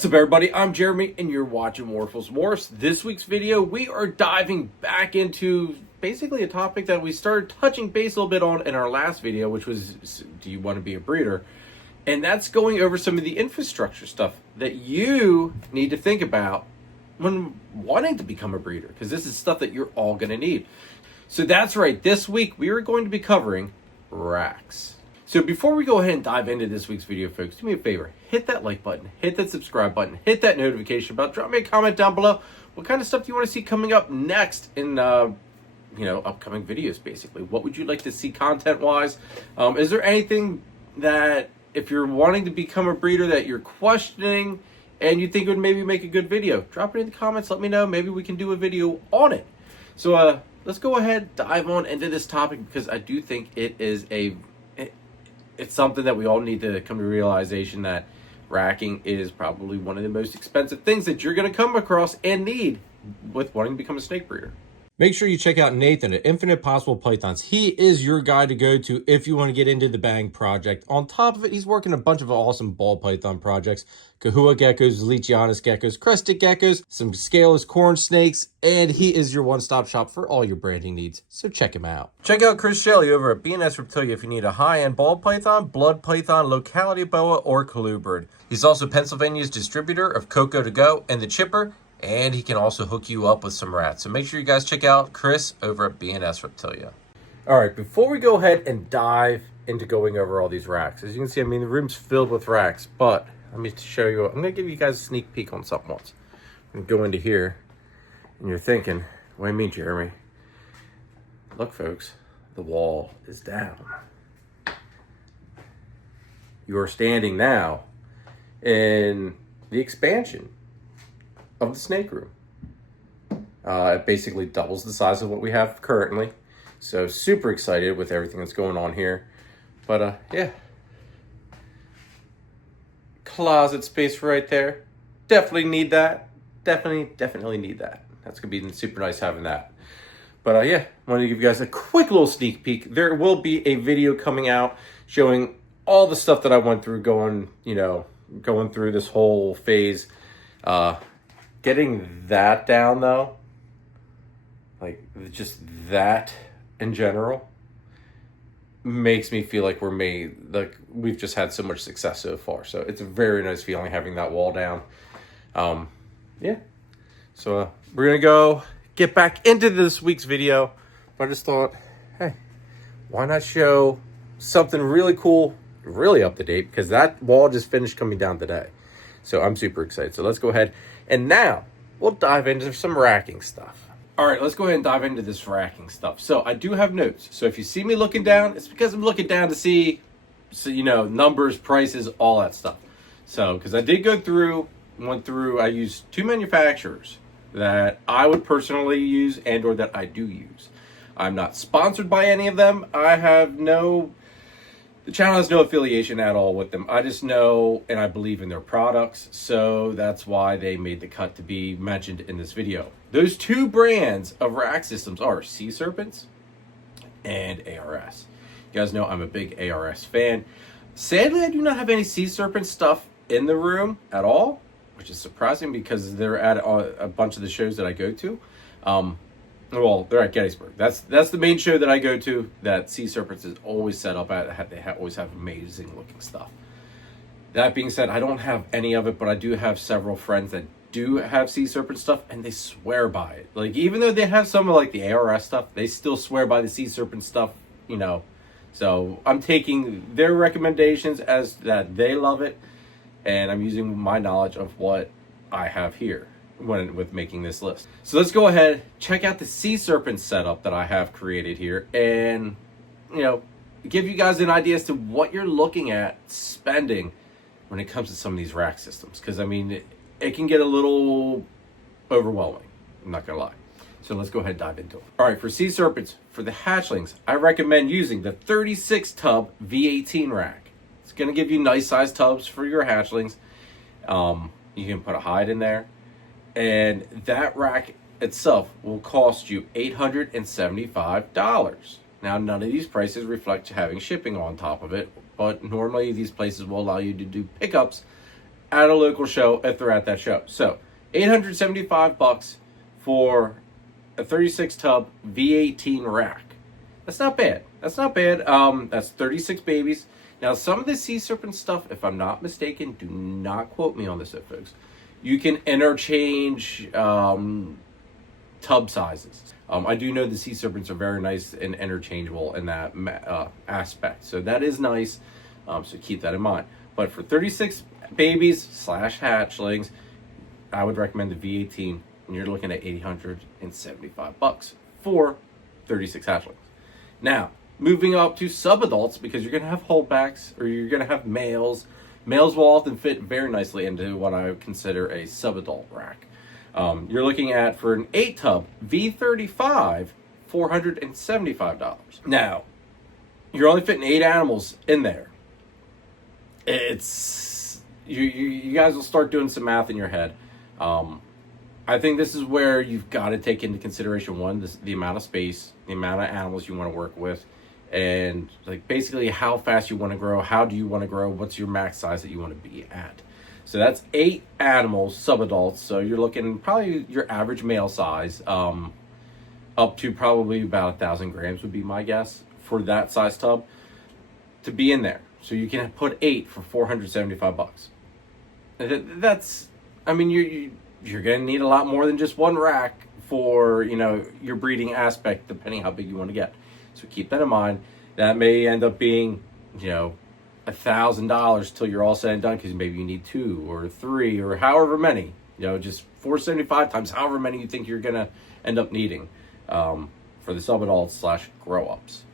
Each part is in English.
What's up, everybody? I'm Jeremy, and you're watching Morphs. This week's video, we are diving back into basically a topic that we started touching base a little bit on in our last video, which was, do you want to be a breeder? And that's going over some of the infrastructure stuff that you need to think about when wanting to become a breeder, because this is stuff that you're all going to need. So that's right, this week we are going to be covering racks. So before we go ahead and dive into this week's video, folks, do me a favor, hit that like button, hit that subscribe button, hit that notification bell, drop me a comment down below. What kind of stuff do you want to see coming up next in, upcoming videos, basically? What would you like to see content-wise? Is there anything that, if you're wanting to become a breeder, that you're questioning and you think would maybe make a good video? Drop it in the comments, let me know. Maybe we can do a video on it. So let's go ahead, dive on into this topic, because I do think it is it's something that we all need to come to realization that racking is probably one of the most expensive things that you're going to come across and need with wanting to become a snake breeder. Make sure you check out Nathan at Infinite Possible Pythons. He is your guy to go to if you want to get into the Bang project. On top of it, he's working a bunch of awesome ball python projects. Kahua geckos, Leachianus geckos, crested geckos, some scaleless corn snakes, and he is your one-stop shop for all your branding needs. So check him out. Check out Chris Shelley over at S Reptilia if you need a high-end ball python, blood python, locality boa, or colubrid. He's also Pennsylvania's distributor of Coco to Go and the Chipper, and he can also hook you up with some rats. So make sure you guys check out Chris over at S Reptilia. All right, before we go ahead and dive into going over all these racks, as you can see, I mean, the room's filled with racks, but let me show you. I'm going to give you guys a sneak peek on something once. I'm going to go into here, and you're thinking, what do you mean, Jeremy? Look, folks, the wall is down. You are standing now in the expansion of the snake room. It basically doubles the size of what we have currently. So super excited with everything that's going on here. But yeah. Closet space right there. Definitely need that. Definitely need that. That's gonna be super nice having that. But yeah, wanted to give you guys a quick little sneak peek. There will be a video coming out showing all the stuff that I went through going through this whole phase. Getting that down though, like just that in general, makes me feel like we've just had so much success so far. So it's a very nice feeling having that wall down. Yeah. So we're gonna go get back into this week's video. But I just thought, hey, why not show something really cool, really up to date, because that wall just finished coming down today. So I'm super excited. So let's go ahead. And now we'll dive into some racking stuff. All right, let's go ahead and dive into this racking stuff. So I do have notes. So if you see me looking down, it's because I'm looking down to see, numbers, prices, all that stuff. So, because I did I used two manufacturers that I would personally use and or that I do use. I'm not sponsored by any of them. The channel has no affiliation at all with them. I just know and I believe in their products, so that's why they made the cut to be mentioned in this video. Those two brands of rack systems are S Serpents and ARS. You guys know I'm a big ARS fan. Sadly, I do not have any S Serpent stuff in the room at all, which is surprising because they're at a bunch of the shows that I go to. Well, they're at Gettysburg. That's the main show that I go to that S Serpents is always set up at. They always have amazing looking stuff. That being said, I don't have any of it, but I do have several friends that do have S Serpent stuff, and they swear by it. Like, even though they have some of like the ARS stuff, they still swear by the S Serpent stuff, So I'm taking their recommendations as that they love it, and I'm using my knowledge of what I have here with making this list. So let's go ahead, check out the S Serpent setup that I have created here, and give you guys an idea as to what you're looking at spending when it comes to some of these rack systems, because I mean it can get a little overwhelming, I'm not gonna lie. So let's go ahead and dive into it. All right, for S Serpents, for the hatchlings, I recommend using the 36 tub V18 rack. It's gonna give you nice sized tubs for your hatchlings. You can put a hide in there, and that rack itself will cost you $875. Now, none of these prices reflect having shipping on top of it, but normally these places will allow you to do pickups at a local show if they're at that show. So $875 for a 36 tub V18 rack. That's not bad. That's not bad. That's 36 babies. Now, some of the sea serpent stuff, if I'm not mistaken, do not quote me on this, folks. You can interchange tub sizes. I do know the sea serpents are very nice and interchangeable in that aspect. So that is nice. So keep that in mind. But for 36 babies / hatchlings, I would recommend the V18, and you're looking at $875 for 36 hatchlings. Now, moving up to subadults, because you're going to have holdbacks or you're going to have males. Males will often fit very nicely into what I would consider a subadult rack. You're looking at, for an 8 tub V35, $475. Now, you're only fitting 8 animals in there. It's you guys will start doing some math in your head. I think this is where you've got to take into consideration, one, the amount of space, the amount of animals you want to work with, and like basically how fast you want to grow, how do you want to grow, what's your max size that you want to be at. So that's 8 animals, subadults. So you're looking probably your average male size, up to probably about 1,000 grams would be my guess for that size tub to be in there. So you can put 8 for $475. That's, I mean, you're going to need a lot more than just one rack for, your breeding aspect, depending how big you want to get. So keep that in mind. That may end up being, $1,000 till you're all said and done, because maybe you need 2 or 3 or however many. Just $475 times however many you think you're going to end up needing for the subadults / grow-ups.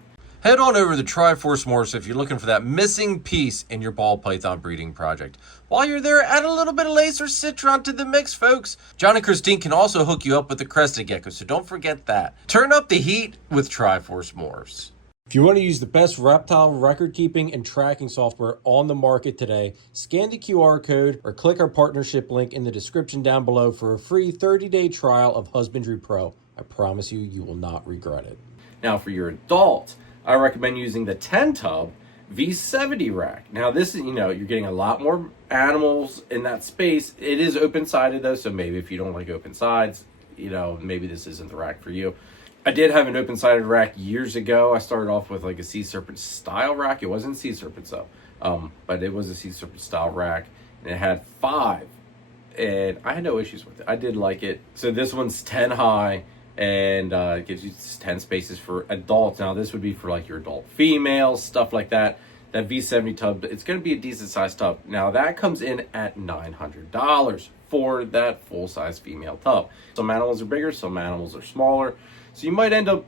Head on over to Triforce Morphs if you're looking for that missing piece in your ball python breeding project. While you're there, add a little bit of laser citron to the mix, folks. John and Christine can also hook you up with the crested gecko, so don't forget that. Turn up the heat with Triforce Morphs. If you want to use the best reptile record-keeping and tracking software on the market today, scan the QR code or click our partnership link in the description down below for a free 30-day trial of Husbandry Pro. I promise you, you will not regret it. Now, for your adult, I recommend using the 10 tub V70 rack. Now this is, you're getting a lot more animals in that space. It is open-sided though, so maybe if you don't like open sides, maybe this isn't the rack for you. I did have an open-sided rack years ago. I started off with like a sea serpent style rack. It wasn't sea serpents though, but it was a sea serpent style rack, and it had 5, and I had no issues with it. I did like it. So this one's 10 high, and it gives you 10 spaces for adults. Now this would be for like your adult females, stuff like that. That V70 tub, it's going to be a decent sized tub. Now that comes in at $900 for that full size female tub. Some animals are bigger, some animals are smaller. So you might end up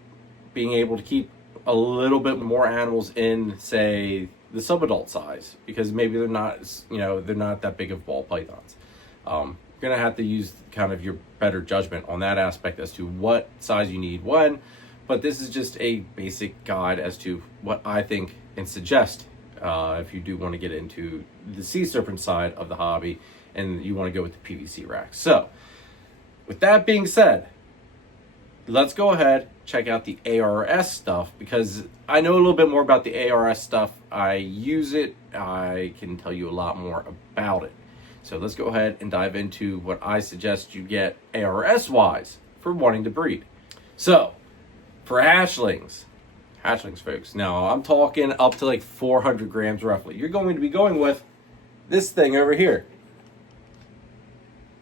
being able to keep a little bit more animals in, say, the subadult size, because maybe they're not, they're not that big of ball pythons. You're going to have to use kind of your better judgment on that aspect as to what size you need when, but this is just a basic guide as to what I think and suggest if you do want to get into the sea serpent side of the hobby and you want to go with the PVC rack. So, with that being said, let's go ahead, check out the ARS stuff, because I know a little bit more about the ARS stuff. I use it. I can tell you a lot more about it. So let's go ahead and dive into what I suggest you get ARS-wise for wanting to breed. So, for hatchlings, folks, now I'm talking up to like 400 grams roughly. You're going to be going with this thing over here.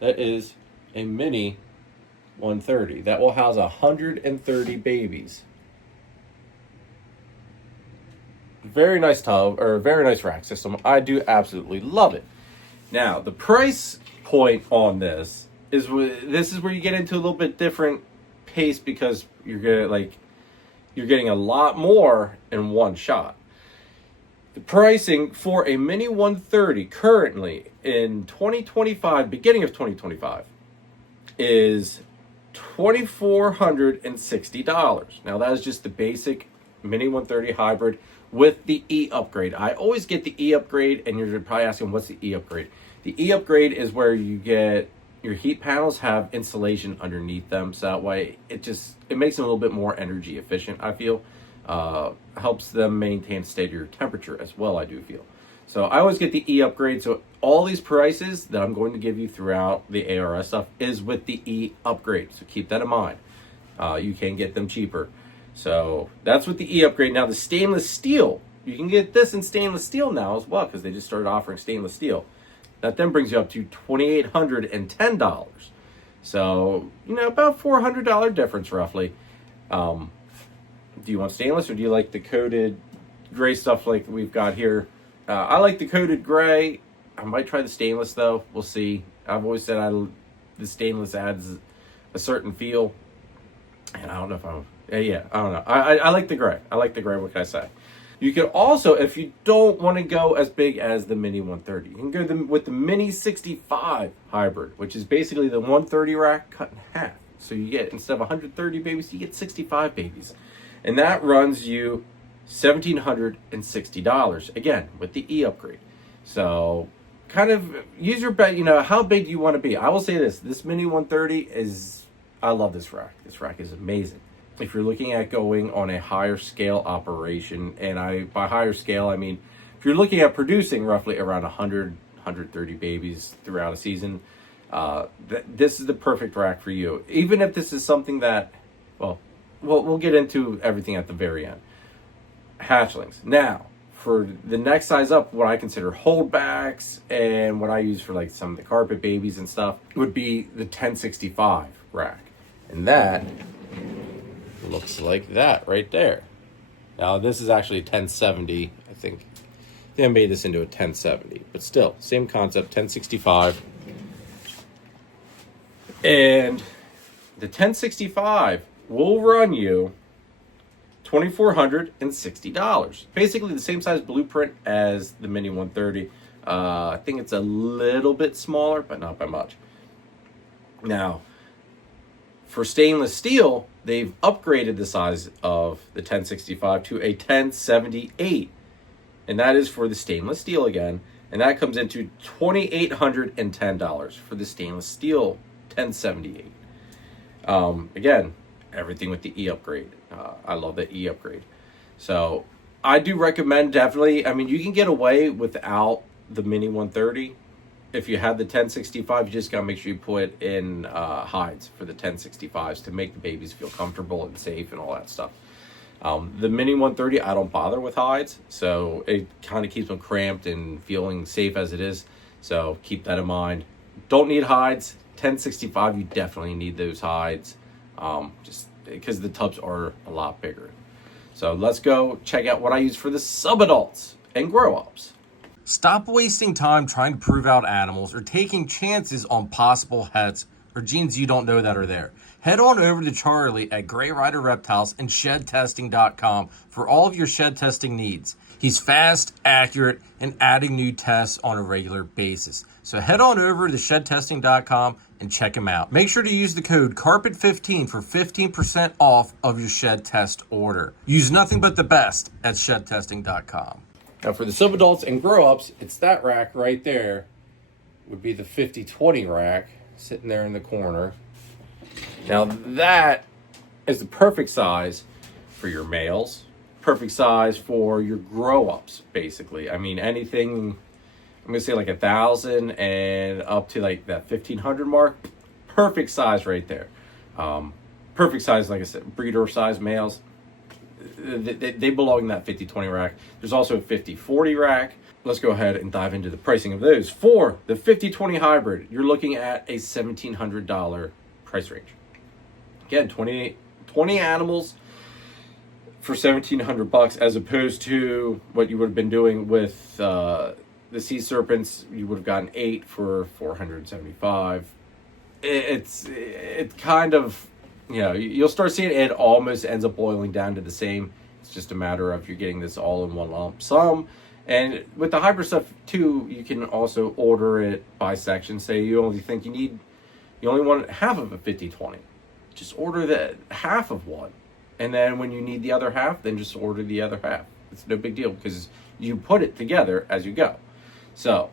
That is a mini 130. That will house 130 babies. Very nice tub, or very nice rack system. I do absolutely love it. Now, the price point on this is where you get into a little bit different pace, because you're getting a lot more in one shot. The pricing for a mini 130 currently in 2025, beginning of 2025, is $2,460. Now that is just the basic mini 130 hybrid with the E upgrade. I always get the E upgrade, and you're probably asking, what's the E upgrade? The E upgrade is where you get your heat panels have insulation underneath them, so that way it makes them a little bit more energy efficient, I feel. Helps them maintain steadier temperature as well, I do feel. So I always get the E upgrade. So all these prices that I'm going to give you throughout the ARS stuff is with the E upgrade. So keep that in mind. You can get them cheaper. So that's with the E upgrade. Now the stainless steel, you can get this in stainless steel now as well, because they just started offering stainless steel. That then brings you up to $2,810. So, about $400 difference roughly. Do you want stainless, or do you like the coated gray stuff like we've got here? I like the coated gray. I might try the stainless though. We'll see. I've always said the stainless adds a certain feel, and I don't know if I'm. Yeah, I don't know. I like the gray. I like the gray. What can I say? You could also, if you don't want to go as big as the Mini 130, you can go with the Mini 65 hybrid, which is basically the 130 rack cut in half. So you get, instead of 130 babies, you get 65 babies. And that runs you $1,760, again, with the E upgrade. So kind of use your bet, how big do you want to be? I will say this Mini 130 is, I love this rack. This rack is amazing. If you're looking at going on a higher scale operation, and by higher scale, I mean, if you're looking at producing roughly around 100, 130 babies throughout a season, this is the perfect rack for you. Even if this is something that, well, we'll get into everything at the very end. Hatchlings. Now, for the next size up, what I consider holdbacks and what I use for like some of the carpet babies and stuff would be the 1065 rack. And that looks like that right there. Now this is actually 1070. I think they made this into a 1070, but still same concept, 1065. And the 1065 will run you $2,460. Basically the same size blueprint as the Mini 130. I think it's a little bit smaller, but not by much. Now, for stainless steel, they've upgraded the size of the 1065 to a 1078. And that is for the stainless steel again. And that comes into $2,810 for the stainless steel 1078. Again, everything with the E upgrade. I love the E upgrade. So I do recommend, definitely, I mean, you can get away without the Mini 130. If you have the 1065, you just got to make sure you put in hides for the 1065s to make the babies feel comfortable and safe and all that stuff. The Mini 130, I don't bother with hides, so it kind of keeps them cramped and feeling safe as it is. So keep that in mind. Don't need hides. 1065, you definitely need those hides, just because the tubs are a lot bigger. So let's go check out what I use for the subadults and grow-ups. Stop wasting time trying to prove out animals or taking chances on possible hets or genes you don't know that are there. Head on over to Charlie at Gray Rider Reptiles and ShedTesting.com for all of your shed testing needs. He's fast, accurate, and adding new tests on a regular basis. So head on over to ShedTesting.com and check him out. Make sure to use the code CARPET15 for 15% off of your shed test order. Use nothing but the best at ShedTesting.com. Now for the subadults and grow-ups, it's that rack right there. Would be the 50-20 rack sitting there in the corner. Now that is the perfect size for your males. Perfect size for your grow-ups, basically. I mean, anything, I'm gonna say like 1,000 and up to like that 1,500 mark. Perfect size right there. Perfect size, like I said, breeder size males. They belong in that 50-20 rack. There's also a 50-40 rack. Let's go ahead and dive into the pricing of those. For the 50-20 hybrid, you're looking at a $1,700 price range. Again, 20 animals for $1,700, as opposed to what you would have been doing with the sea serpents. You would have gotten 8 for $475. It's kind of, you'll start seeing it almost ends up boiling down to the same. It's just a matter of you're getting this all in one lump sum. And with the hybrid stuff too, you can also order it by section. Say you only want half of a 50-20. Just order the half of one. And then when you need the other half, then just order the other half. It's no big deal because you put it together as you go. So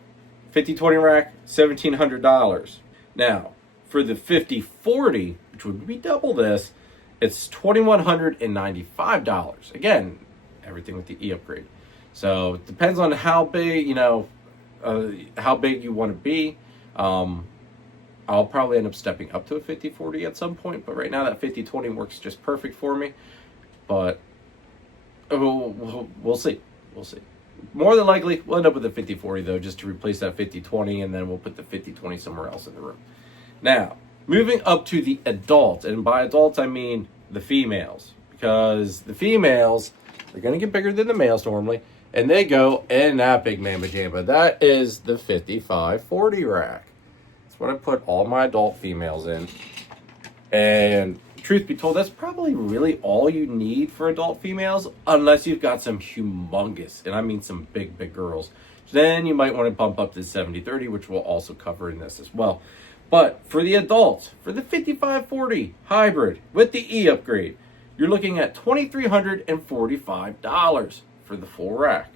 50-20 rack, $1,700. Now, for the 50-40, which would be double this, it's $2,195. Again, everything with the E upgrade. So it depends on how big, how big you want to be. I'll probably end up stepping up to a 50-40 at some point, but right now that 50-20 works just perfect for me. But we'll see. We'll see. More than likely, we'll end up with a 50-40 though, just to replace that 50-20, and then we'll put the 50-20 somewhere else in the room. Now, moving up to the adults, and by adults I mean the females, because the females are going to get bigger than the males normally, and they go in that big mamma jamma. That is the 55-40 rack. That's what I put all my adult females in. And truth be told, that's probably really all you need for adult females, unless you've got some humongous, and I mean some big girls. Then you might want to bump up to the 70-30, which we'll also cover in this as well. But for the adults, for the 55-40 hybrid with the E upgrade, you're looking at $2,345 for the full rack.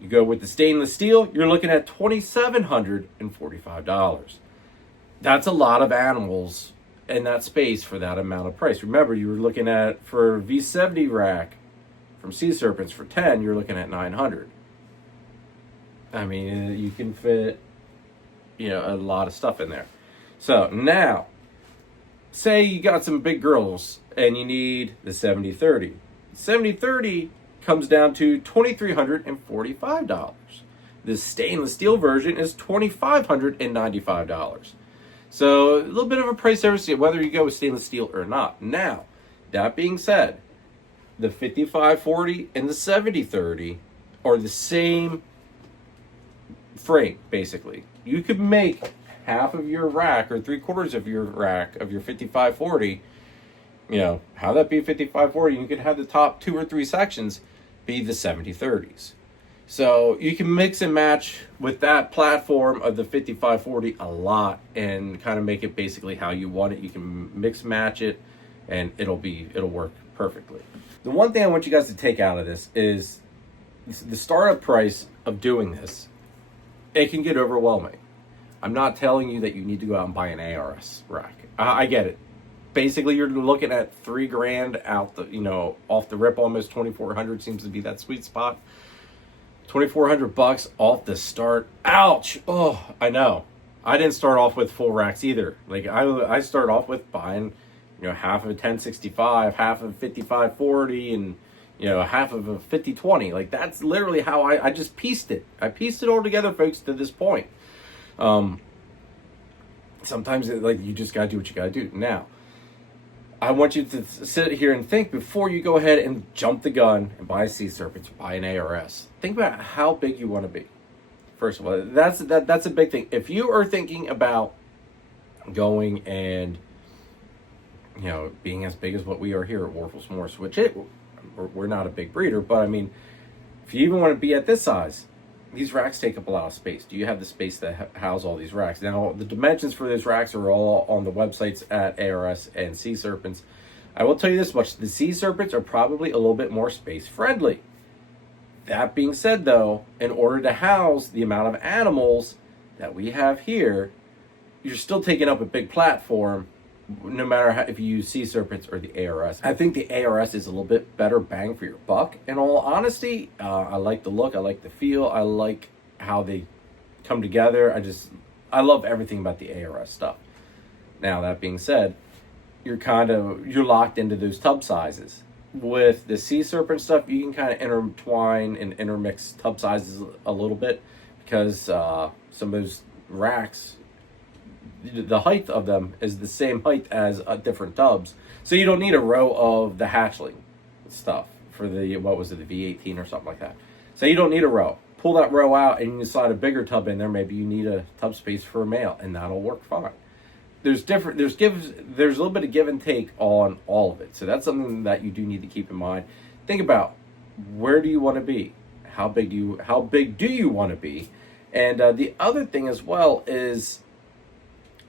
You go with the stainless steel, you're looking at $2,745. That's a lot of animals in that space for that amount of price. Remember, you were looking at, for V70 rack from Sea Serpents for 10, you're looking at $900. I mean, you can fit, a lot of stuff in there. So now, say you got some big girls and you need the 70-30. 70-30 comes down to $2,345. The stainless steel version is $2,595. So a little bit of a price difference whether you go with stainless steel or not. Now, that being said, the 55-40 and the 70-30 are the same frame, basically. You could make half of your rack or 3/4 of your rack of your 55-40, have that be 55-40, you could have the top 2 or 3 sections be the 70-30s. So you can mix and match with that platform of the 55-40 a lot and kind of make it basically how you want it. You can mix match it and it'll work perfectly. The one thing I want you guys to take out of this is the startup price of doing this. It can get overwhelming. I'm not telling you that you need to go out and buy an ARS rack. I get it. Basically, you're looking at $3,000 out the, off the rip. Almost 2,400 seems to be that sweet spot. $2,400 off the start. Ouch! Oh, I know. I didn't start off with full racks either. Like I start off with buying, half of a 1065, half of a 55-40, and half of a 50-20. Like that's literally how I just pieced it. I pieced it all together, folks, to this point. Sometimes you just gotta do what you gotta do. Now, I want you to sit here and think before you go ahead and jump the gun and buy a Sea Serpents or buy an ARS. Think about how big you want to be. First of all, that's a big thing. If you are thinking about going and being as big as what we are here at Morphs, which we're not a big breeder, but I mean, if you even want to be at this size, these racks take up a lot of space. Do you have the space to house all these racks? Now, the dimensions for those racks are all on the websites at ARS and Sea Serpents. I will tell you this much. The Sea Serpents are probably a little bit more space friendly. That being said, though, in order to house the amount of animals that we have here, you're still taking up a big platform, no matter if you use Sea Serpents or the ARS. I think the ARS is a little bit better bang for your buck. In all honesty, I like the look, I like the feel, I like how they come together. I love everything about the ARS stuff. Now, that being said, you're locked into those tub sizes. With the Sea Serpent stuff, you can kind of intertwine and intermix tub sizes a little bit, because some of those racks, the height of them is the same height as different tubs. So you don't need a row of the hatchling stuff for the, the V18 or something like that. So you don't need a row. Pull that row out and you can slide a bigger tub in there. Maybe you need a tub space for a male, and that'll work fine. There's a little bit of give and take on all of it. So that's something that you do need to keep in mind. Think about, where do you want to be? How big do you want to be? And the other thing as well is,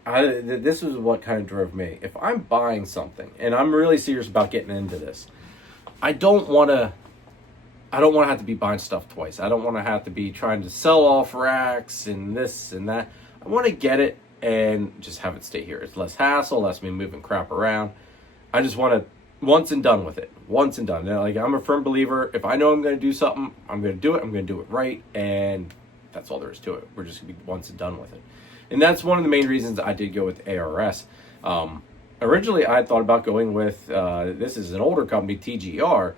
this is what kind of drove me. If I'm buying something and I'm really serious about getting into this, I don't want to have to be buying stuff twice. I don't want to have to be trying to sell off racks and this and that. I want to get it and just have it stay here. It's less hassle, less me moving crap around. I just want to once and done with it. Once and done. Now, like, I'm a firm believer, if I know I'm going to do something, I'm going to do it. I'm going to do it right, and that's all there is to it. We're just going to be once and done with it. And that's one of the main reasons I did go with ARS. Originally, I thought about going with, this is an older company, TGR,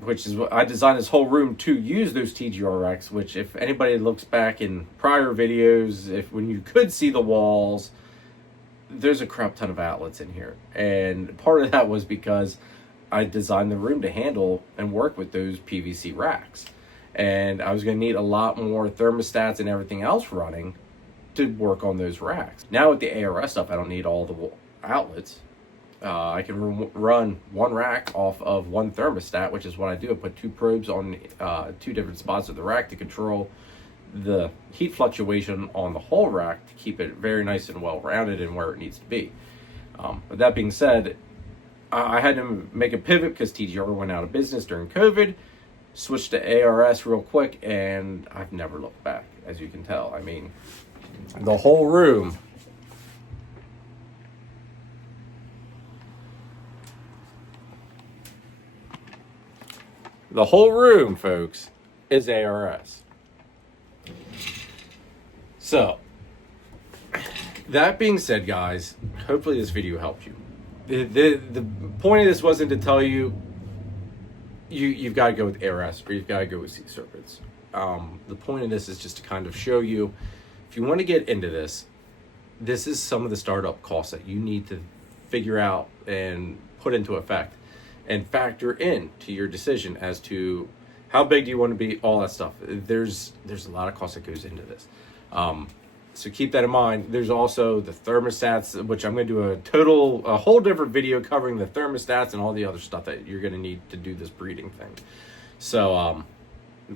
which is what I designed this whole room to use those TGRX, which if anybody looks back in prior videos, when you could see the walls, there's a crap ton of outlets in here. And part of that was because I designed the room to handle and work with those PVC racks. And I was going to need a lot more thermostats and everything else running to work on those racks. Now with the ARS stuff, I don't need all the outlets. I can run one rack off of one thermostat, which is what I do. I put two probes on two different spots of the rack to control the heat fluctuation on the whole rack to keep it very nice and well rounded and where it needs to be. But that being said, I had to make a pivot because TGR went out of business during COVID. Switched to ARS real quick, and I've never looked back, as you can tell. I mean, the whole room. The whole room, folks, is ARS. So, that being said, guys, hopefully this video helped you. The point of this wasn't to tell you you've got to go with ARS or you've got to go with sea serpents. The point of this is just to kind of show you, if you want to get into this, this is some of the startup costs that you need to figure out and put into effect and factor in to your decision as to how big do you want to be, all that stuff. There's a lot of cost that goes into this. So keep that in mind. There's also the thermostats, which I'm going to do a whole different video covering the thermostats and all the other stuff that you're going to need to do this breeding thing. So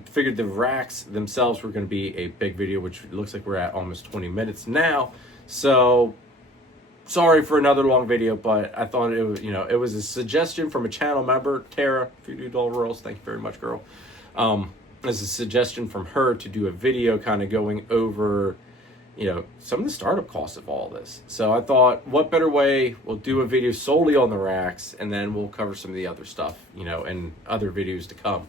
figured the racks themselves were going to be a big video, which looks like we're at almost 20 minutes now. So sorry for another long video, but I thought it was, it was a suggestion from a channel member, Tara, $2 Royals. Thank you very much, girl. As a suggestion from her to do a video kind of going over, some of the startup costs of all this. So I thought, what better way? We'll do a video solely on the racks, and then we'll cover some of the other stuff, and other videos to come.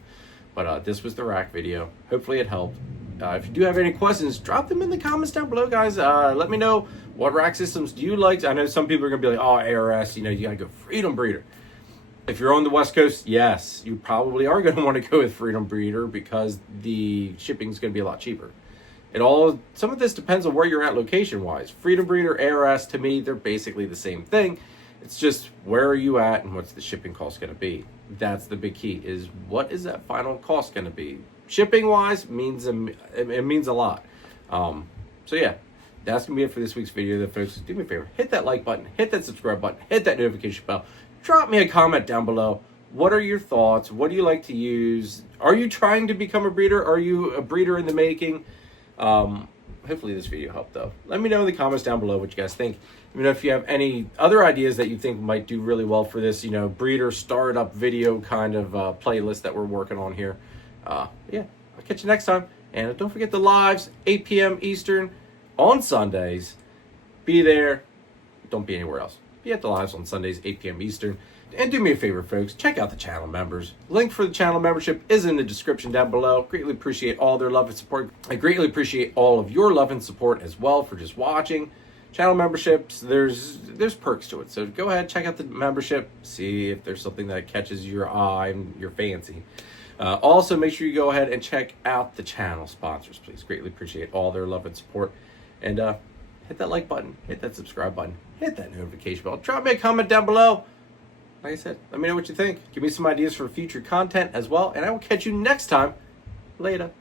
But this was the rack video. Hopefully it helped. If you do have any questions, drop them in the comments down below, guys. Let me know, what rack systems do you like? I know some people are going to be like, oh, ARS, you got to go Freedom Breeder. If you're on the West Coast, yes, you probably are going to want to go with Freedom Breeder because the shipping is going to be a lot cheaper. Some of this depends on where you're at location-wise. Freedom Breeder, ARS, to me, they're basically the same thing. It's just where are you at and what's the shipping cost going to be. That's the big key, is what is that final cost going to be? Shipping-wise, it means a lot. So yeah, that's going to be it for this week's video. Folks, do me a favor, hit that like button, hit that subscribe button, hit that notification bell. Drop me a comment down below. What are your thoughts? What do you like to use? Are you trying to become a breeder? Are you a breeder in the making? Hopefully this video helped, though. Let me know in the comments down below what you guys think. If you have any other ideas that you think might do really well for this, breeder startup video kind of playlist that we're working on here. Yeah, I'll catch you next time. And don't forget the lives, 8 p.m. Eastern on Sundays. Be there. Don't be anywhere else. Be at the lives on Sundays, 8 p.m. Eastern. And do me a favor, folks, check out the channel members. Link for the channel membership is in the description down below. Greatly appreciate all their love and support. I greatly appreciate all of your love and support as well for just watching. Channel memberships, there's perks to it. So go ahead, check out the membership, see if there's something that catches your eye and your fancy. Also, make sure you go ahead and check out the channel sponsors, please. Greatly appreciate all their love and support. And hit that like button, hit that subscribe button, hit that notification bell. Drop me a comment down below. Like I said, let me know what you think. Give me some ideas for future content as well. And I will catch you next time. Later.